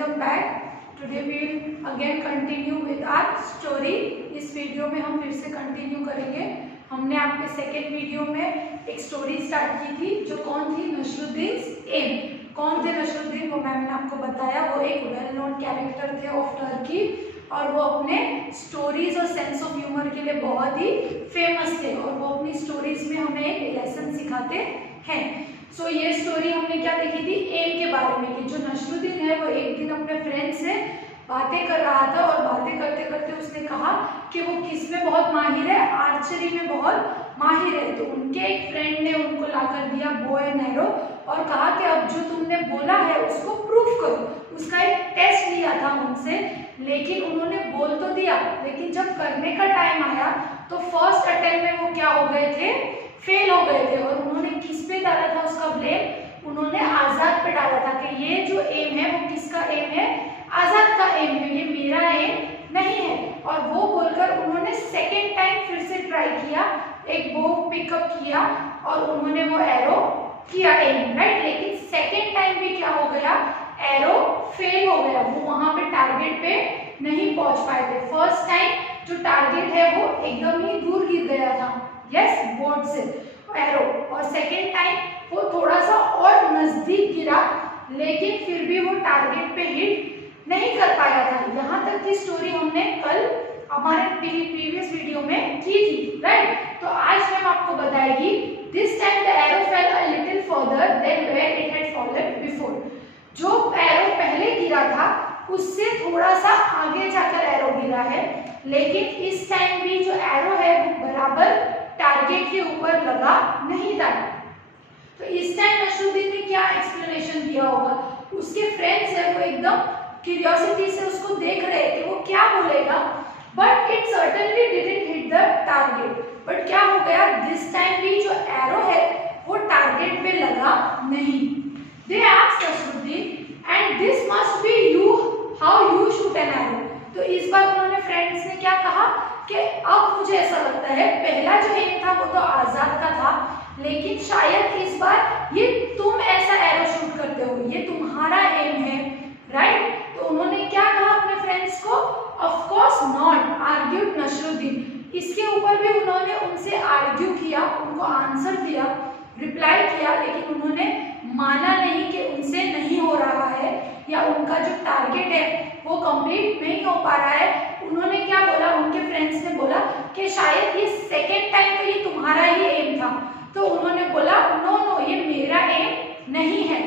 welcome back. Today we will again continue with our story. इस video में हम फिर से कंटिन्यू करेंगे. हमने आपके सेकेंड वीडियो में एक स्टोरी स्टार्ट की थी जो कौन थी, नसरुद्दीन एम. कौन थे नसरुद्दीन, वो मैम ने आपको बताया. वो एक वेल नोन कैरेक्टर थे ऑफ टर्की और वो अपने स्टोरीज और सेंस ऑफ ह्यूमर के लिए बहुत ही फेमस थे और वो अपनी स्टोरीज में हमें एक लेसन सिखाते हैं. सो ये स्टोरी हमने क्या देखी थी, एम के बारे में, कि जो नसरुद्दीन है वो एक दिन अपने फ्रेंड से बातें कर रहा था और बातें करते करते उसने कहा कि वो किस में बहुत माहिर है, आर्चरी में बहुत माहिर है. तो उनके एक फ्रेंड ने उनको लाकर दिया बो एंड एरो और कहा कि अब जो तुमने बोला है उसको प्रूफ करो. उसका एक टेस्ट लिया था उनसे, लेकिन उन्होंने बोल तो दिया, लेकिन जब करने का टाइम आया तो फर्स्ट अटेम्प्ट में वो क्या हो गए थे, फेल हो गए थे. और उन्होंने किस पे डाला था उसका ब्लेम, उन्होंने आजाद पे डाला था कि ये जो एम है वो किसका एम है, आजाद का एम है, ये मेरा एम नहीं है. और वो बोलकर उन्होंने सेकेंड टाइम फिर से ट्राई किया, एक बो पिकअप किया और उन्होंने वो एरो किया एम, राइट. लेकिन सेकेंड टाइम भी क्या हो गया, एरो फेल हो गया. वो वहां पे टारगेट पे नहीं पहुंच पाए थे. फर्स्ट टाइम जो टारगेट है वो एकदम ही दूर गिर गया था, यस, बोर्ड से एरो. और सेकेंड टाइम वो थोड़ा सा और नजदीक गिरा, लेकिन फिर भी वो टारगेट पे हिट नहीं कर पाया था. यहाँ तक की स्टोरी हमने कल हमारे प्रीवियस वीडियो में की थी, राइट. तो आज मैम आपको बताएगी this time the arrow fell a little further than where it had fallen before. जो एरो पहले गिरा था उससे थोड़ा सा आगे जाकर एरो गिरा है, लेकिन इस टाइम भी जो एरो है वो बराबर टारगेट के ऊपर लगा नहीं था. तो इस टाइम नसरुद्दीन ने क्या एक्सप्लेनेशन दिया होगा, उसके फ्रेंड्स है वो एकदम क्यूरियोसिटी से उसको देख रहे थे वो क्या बोलेगा. But it certainly didn't hit the target. But क्या हो गया, दिस टाइम भी जो एरो है वो टारगेट पे लगा नहीं. They asked Nasruddin and this must be you, how you shoot an arrow. तो इस बार उन्होंने फ्रेंड्स ने क्या कहा कि अब मुझे ऐसा लगता है पहला जो एम था वो तो आजाद का था, लेकिन शायद इस बार ये तुम ऐसा एरो शूट करते हो, ये तुम्हारा एम है, राइट. तो उन्होंने क्या कहा अपने फ्रेंड्स को, of course not, argued Nasruddin. इसके ऊपर भी उन्होंने उनसे आर्ग्यू किया, उनको आंसर दिया, रिप्लाई किया, लेकिन उन्होंने माना नहीं कि उनसे नहीं हो रहा है या उनका जो टारगेट है वो कंप्लीट नहीं हो पा रहा है. उन्होंने क्या बोला, उनके फ्रेंड्स ने बोला कि शायद ये सेकेंड टाइम तो ये तुम्हारा ही एम था. तो उन्होंने बोला नो नो, ये मेरा एम नहीं है.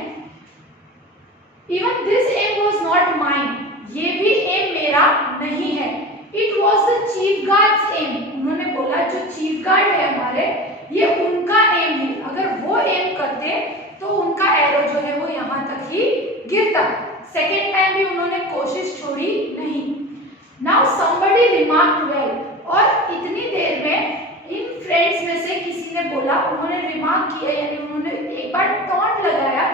Even this aim was not mine, ये भी एम मेरा नहीं है. It was the chief guard's aim. उन्होंने बोला जो चीफ गार्ड है हमारे, ये उनका एम है, अगर वो एम करते तो उनका एरो जो है वो यहाँ तक ही गिरता. सेकेंड टाइम भी उन्होंने कोशिश छोड़ी नहीं. Now somebody remarked well. और इतनी देर में इन फ्रेंड्स में से किसी ने बोला, उन्होंने रिमार्क किया, यानी उन्होंने एक बार टॉन्ट लगाया,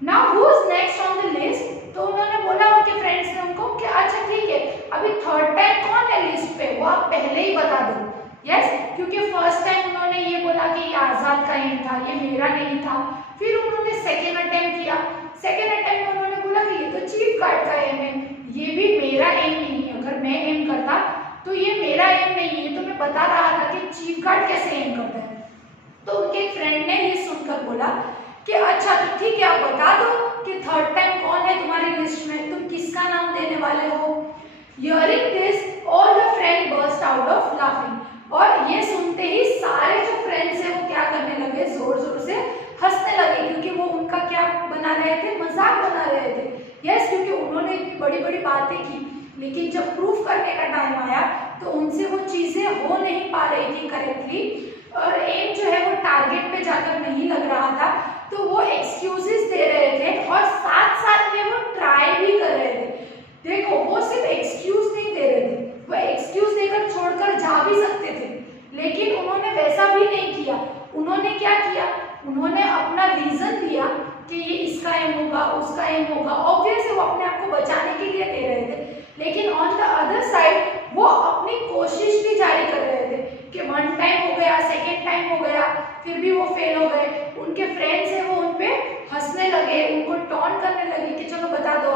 now who is next on the list. तो उन्होंने बोला उनके फ्रेंड्स ने उनको कि अच्छा ठीक है, अभी थर्ड टाइम कौन है लिस्ट पे, वो आप पहले ही बता दो. यस, क्योंकि फर्स्ट टाइम उन्होंने ये बोला कि ये आजाद का एम था, ये मेरा नहीं था. फिर उन्होंने सेकेंड अटेम्प्ट किया, सेकेंड अटेम्प्ट में उन्होंने बोला कि ये तो चीफ गार्ड का एम है, ये भी मेरा एम नहीं है, अगर मैं एम करता तो ये मेरा एम नहीं है. तो मैं बता रहा था कि चीफ गार्ड कैसे एम करता है. तो उनके एक फ्रेंड ने ये सुनकर बोला कि अच्छा तो ठीक है, आप बता दो कि थर्ड टाइम कौन है तुम्हारी लिस्ट में, तुम किसका नाम देने वाले हो. Hearing this all the friend burst out of laughing. और ये सुनते ही सारे जो फ्रेंड्स हैं वो क्या करने लगे, जोर जोर से हंसने लगे, क्योंकि वो उनका क्या बना रहे थे, मजाक बना रहे थे. यस, क्योंकि उन्होंने इतनी बड़ी बड़ी बातें की, लेकिन जब प्रूफ करने का टाइम आया तो उनसे वो चीजें हो नहीं पा रही थी करेक्टली, और एम जो है वो टारगेट पे जाकर नहीं लग रहा था. तो वो एक्सक्यूजेस दे रहे थे और साथ साथ में वो ट्राई भी कर रहे थे. देखो, वो सिर्फ एक्सक्यूज नहीं दे रहे थे, वो एक्सक्यूज देकर छोड़कर जा भी सकते थे, लेकिन उन्होंने वैसा भी नहीं किया. उन्होंने क्या किया, उन्होंने अपना रीजन दिया कि ये इसका एम होगा, उसका एम होगा. ऑब्वियसली वो अपने आप को बचाने के लिए दे रहे थे, लेकिन ऑन द अदर साइड वो अपनी कोशिश भी जारी कर रहे थे कि वन टाइम हो गया, सेकेंड टाइम हो गया, फिर भी वो फेल हो गए. उनके फ्रेंड्स हैं वो उन पे हंसने लगे, उनको टॉन्ट करने लगे कि चलो बता दो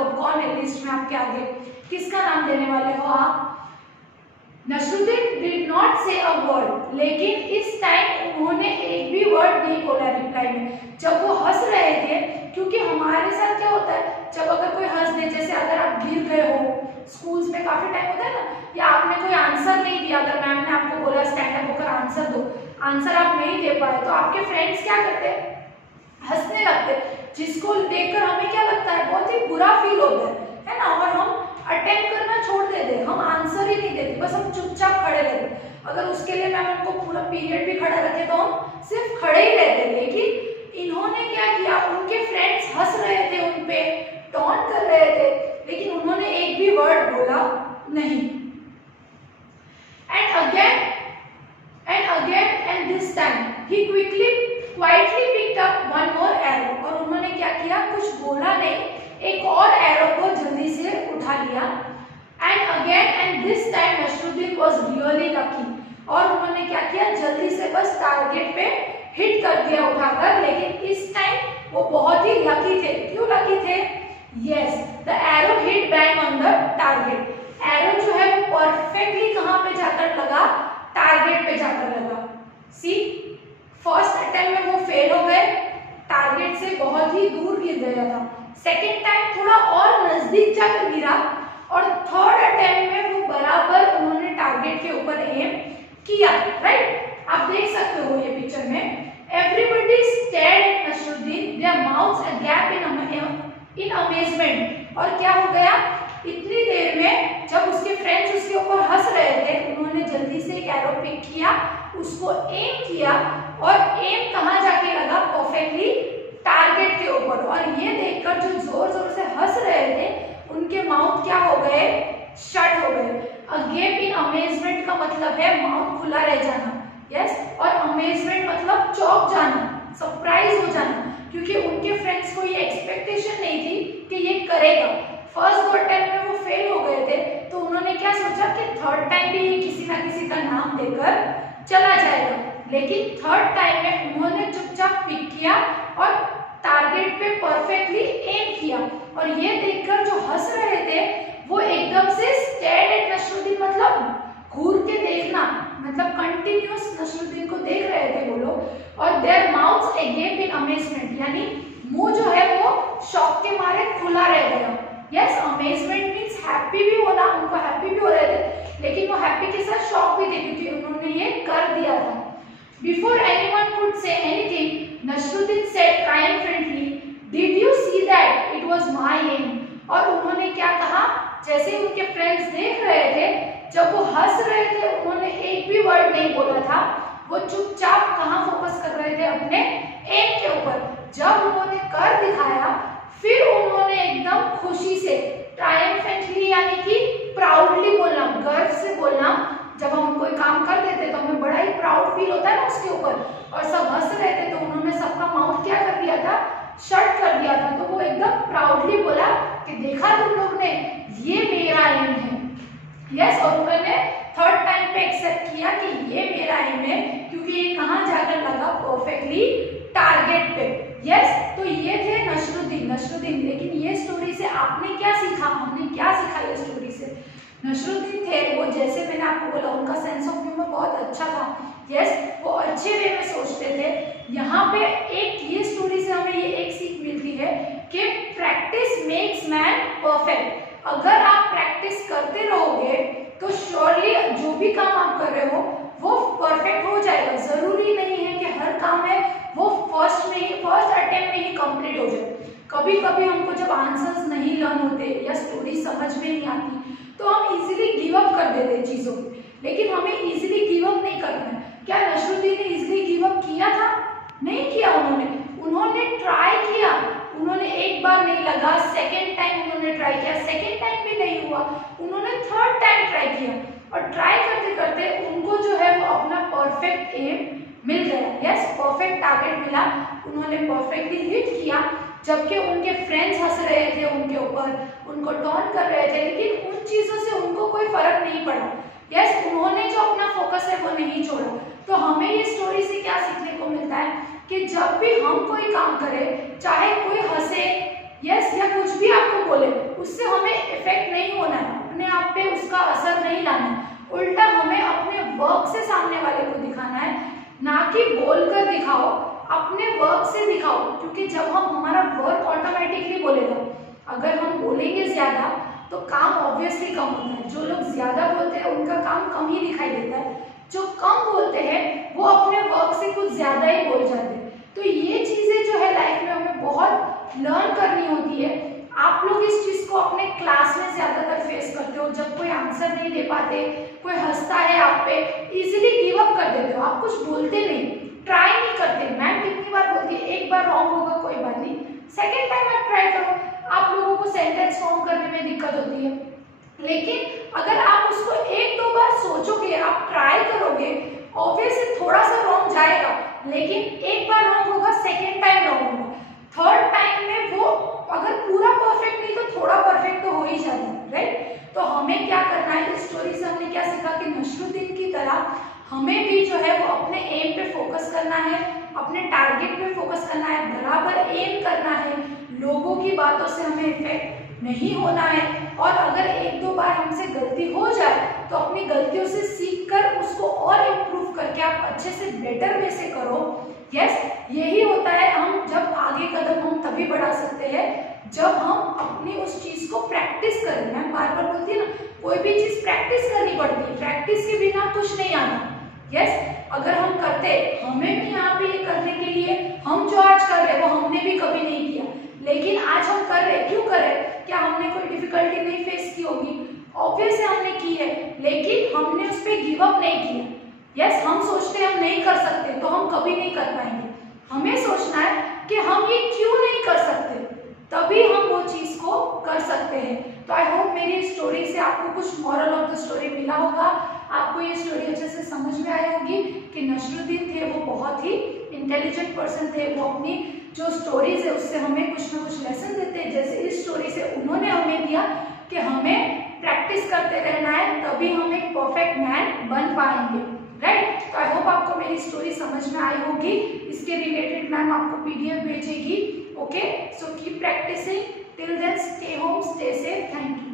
में आपके आगे। किसका नाम देने वाले हो आप? नसरुद्दीन डिड नॉट से अ वर्ड, लेकिन इस टाइम उन्होंने एक भी वर्ड नहीं बोला रिप्लाई में। जब वो हंस रहे थे, क्योंकि हमारे साथ क्या होता है, जब अगर कोई हंस दे, जैसे अगर आप गिर गए हो, स्कूल्स में काफी टाइम होता है ना, या आपने कोई आंसर नहीं दिया, अगर मैम ने आपको बोला स्टैंड अप होकर आंसर दो, आंसर आप नहीं दे पाए, तो आपके फ्रेंड्स क्या करते हैं, हंसने लगते, जिसको देखकर हमें क्या लगता है, बहुत ही बुरा फील होता है ना, और हम अटेम्प्ट करना छोड़ देते, हम आंसर ही नहीं देते, बस हम चुपचाप खड़े रहते। अगर उसके लिए मैम उनको पूरा पीरियड भी खड़ा रखे तो हम सिर्फ खड़े ही रहते, लेकिन इन्होंने क्या किया, उनके फ्रेंड्स हंस रहे थे, उन पे टॉन्ट कर रहे थे, लेकिन उन्होंने एक भी वर्ड बोला नहीं। And this time he quietly picked up one more arrow, और उन्होंने क्या किया, कुछ बोला नहीं, एक और एरो को जल्दी से उठा लिया। And this time Nasruddin was really lucky, और उन्होंने क्या किया, जल्दी से बस टारगेट पे हिट कर दिया उठाकर, लेकिन इस टाइम वो बहुत ही लकी थे। क्यों लकी थे? Yes, the arrow hit bang on the target, arrow जो है वो परफेक्टली कहां पे जाकर लगा, टारगेट पे जाकर लगा। सी, फर्स्ट अटेम्प्ट में वो फेल हो गए, टारगेट से बहुत ही दूर गिर गया था। सेकेंड टाइम थोड़ा और नजदीक जाकर गिरा, और थर्ड अटेम्प्ट में वो बराबर उन्होंने टारगेट के ऊपर एम किया। राइट, आप देख सकते हो ये पिक्चर में, everybody stared at Nasruddin, their mouths agape in amazement. और क्या हो गया, इतनी देर में जब उसके फ्रेंड्स उसके ऊपर हंस रहे थे, उन्होंने जल्दी से एक एरो पिक किया, उसको एम किया, और एम कहाँ जाके लगा, परफेक्टली टारगेट के ऊपर। और ये देखकर जो जोर जोर से हंस रहे थे, उनके माउथ क्या हो गए, शट हो गए। अगेप इन अमेजमेंट का मतलब है माउथ खुला रह जाना, यस, और अमेजमेंट मतलब चौंक जाना, सरप्राइज हो जाना, क्योंकि उनके फ्रेंड्स को ये एक्सपेक्टेशन नहीं थी कि ये करेगा। फर्स्ट दो अटेम्प्ट में वो फेल हो गए थे, तो उन्होंने क्या सोचा कि थर्ड टाइम भी ये किसी ना किसी का नाम देकर चला जाएगा, लेकिन थर्ड टाइम में उन्होंने चुपचाप पिक किया और टारगेट पे परफेक्टली एम किया। और ये देखकर जो हंस रहे थे, वो एकदम से स्टेयर्ड एट नसरुद्दीन, मतलब घूर के देखना, मतलब कंटिन्यूअस नसरुद्दीन को देख रहे थे वो लोग। और देयर माउथ्स अगेप इन अमेजमेंट, यानी मुंह जो है वो शॉक के मारे खुला रह गया। यस, अमेजमेंट मींस हैप्पी भी होना, उनको हैप्पी भी हो रहे थे, लेकिन वो हैप्पी के साथ शॉक भी थे, क्योंकि उन्होंने ये कर दिया था। Before anyone could say anything, Nasruddin said triumphantly, did you see that it was my aim. और उन्होंने क्या कहा, जैसे उनके फ्रेंड्स देख रहे थे, जब वो हंस रहे थे, उन्होंने एक भी वर्ड नहीं बोला था, वो चुपचाप कहाँ फोकस कर रहे थे, अपने एम के ऊपर। जब उन्होंने कर दिखाया, फिर उन्होंने एकदम खुशी से, ट्रायम्फेंटली यानी कि प्राउडली बोलना, गर्व से बोलना। जब हम कोई काम कर देते तो हमें बड़ा ही प्राउड फील होता है ना उसके ऊपर, और सब हंस रहे थे, तो उन्होंने सबका माउथ क्या कर दिया था, शट कर दिया था। तो वो एकदम प्राउडली बोला कि देखा तुम लोग ने, ये मेरा एम है। यस, और उन्होंने थर्ड टाइम पे एक्सेप्ट किया कि ये मेरा एम है, क्योंकि ये कहाँ जाकर लगा, परफेक्टली टारगेट पे। यस, तो ये थे नसरुद्दीन। लेकिन ये स्टोरी से आपने क्या सीखा, हमने क्या सीखा ये स्टोरी से? नसरुद्दीन थे वो, जैसे मैंने आपको बोला, उनका सेंस ऑफ ह्यूमर बहुत अच्छा था। यस, वो अच्छे वे में सोचते थे। यहाँ पे एक ये स्टोरी से हमें ये एक सीख मिलती है कि प्रैक्टिस मेक्स मैन परफेक्ट। अगर आप प्रैक्टिस करते रहोगे तो श्योरली जो भी काम आप कर रहे हो वो परफेक्ट हो जाएगा। जरूरी नहीं है कि हर काम है वो फर्स्ट अटेम्प्ट में ही कंप्लीट हो जाए। कभी कभी हमको जब आंसर्स नहीं लर्न होते या स्टोरी समझ में नहीं आती, तो हम इजीली गिव अप कर देते चीजों को, लेकिन हमें इजीली गिव अप नहीं करना है। क्या नसरुद्दीन ने इजीली गिव अप किया था? नहीं किया। उन्होंने ट्राई किया, उन्होंने एक बार नहीं लगा, सेकेंड टाइम उन्होंने ट्राई किया, सेकेंड टाइम भी नहीं हुआ, उन्होंने थर्ड टाइम ट्राई किया, और ट्राई करते करते उनको जो है वो अपना परफेक्ट एम मिल गया। यस, परफेक्ट टारगेट मिला, उन्होंने परफेक्टली हिट किया। जबकि उनके फ्रेंड्स हंस रहे थे उनके ऊपर, उनको टॉन्ट कर रहे थे, लेकिन उन चीजों से उनको कोई फर्क नहीं पड़ा। यस, उन्होंने जो अपना फोकस है वो नहीं छोड़ा। तो हमें ये स्टोरी से क्या सीखने को मिलता है कि जब भी हम कोई काम करें, चाहे कोई हंसे, यस, या कुछ भी आपको बोले, उससे हमें कि बोलकर दिखाओ, अपने वर्क से दिखाओ, क्योंकि जब हम हमारा वर्क ऑटोमेटिकली बोलेगा। अगर हम बोलेंगे ज्यादा तो काम ऑब्वियसली कम होता है। जो लोग ज्यादा बोलते हैं उनका काम कम ही दिखाई देता है, जो कम बोलते हैं वो अपने वर्क से कुछ ज्यादा ही बोल जाते हैं। तो ये चीजें जो है लाइफ में हमें बहुत लर्न करनी होती है। आप लोग इस चीज को अपने क्लास में ज्यादातर फेस करते हो, जब कोई आंसर नहीं दे पाते, कोई हंसता है आप पे, इजीली गिव अप कर देते हो, आप कुछ बोलते नहीं, ट्राई नहीं करते। मैम कितनी बार बोलती है, एक बार रॉन्ग होगा कोई बात नहीं, सेकेंड टाइम आप ट्राई करो। आप लोगों को सेंटेंस फॉर्म करने में दिक्कत होती है, लेकिन अगर आप उसको एक दो बार सोचोगे, आप ट्राई करोगे, ऑब्वियसली थोड़ा सा रॉन्ग जाएगा, लेकिन एक बार रॉन्ग होगा, सेकेंड टाइम रॉन्ग होगा, थर्ड टाइम में वो अगर पूरा परफेक्ट नहीं तो थोड़ा परफेक्ट तो हो ही जाता है, राइट। तो हमें क्या करना है, इस स्टोरी से हमने क्या सीखा कि नसरुद्दीन की तरह हमें भी जो है वो अपने एम पे फोकस करना है, अपने टारगेट पे फोकस करना है, बराबर एम करना है, लोगों की बातों से हमें इफेक्ट नहीं होना है। और अगर एक दो बार हमसे गलती हो जाए तो अपनी गलतियों से सीखकर उसको और इम्प्रूव करके आप अच्छे से बेटर वे से करो। यस, यही होता है। हम जब आगे कदम हम तभी बढ़ा सकते हैं जब हम अपनी उस चीज को प्रैक्टिस करें। मैं बार बार बोलती है ना, कोई भी चीज प्रैक्टिस करनी पड़ती है, प्रैक्टिस के बिना कुछ नहीं आना। यस, अगर हम करते, हमें भी यहाँ पे ये करने के लिए, हम जो आज कर रहे हैं वो हमने भी कभी नहीं किया, लेकिन आज हम कर रहे हैं। क्यों कर रहे हैं? क्या हमने कोई डिफिकल्टी नहीं फेस की होगी? ऑब्वियसली हमने की है, लेकिन हमने उस पर गिव अप नहीं किया। यस, हम सोचते हैं हम नहीं कर सकते तो हम कभी नहीं कर पाएंगे। हमें सोचना है कि हम ये क्यों नहीं कर सकते, तभी हम वो चीज को कर सकते हैं। तो आई होप मेरी स्टोरी से आपको कुछ मॉरल ऑफ द स्टोरी मिला होगा, आपको ये स्टोरी अच्छे से समझ में आई होगी कि नसरुद्दीन थे वो बहुत ही इंटेलिजेंट पर्सन थे। वो अपनी जो स्टोरीज है उससे हमें कुछ ना कुछ लेसन देते हैं, जैसे इस स्टोरी से उन्होंने हमें दिया कि हमें प्रैक्टिस करते रहना है, तभी हम एक परफेक्ट मैन बन पाएंगे, राइट। तो आई होप आपको मेरी स्टोरी समझ में आई होगी। इसके रिलेटेड मैम आपको PDF भेजेगी। Okay, so keep practising, till then stay home, stay safe, thank you.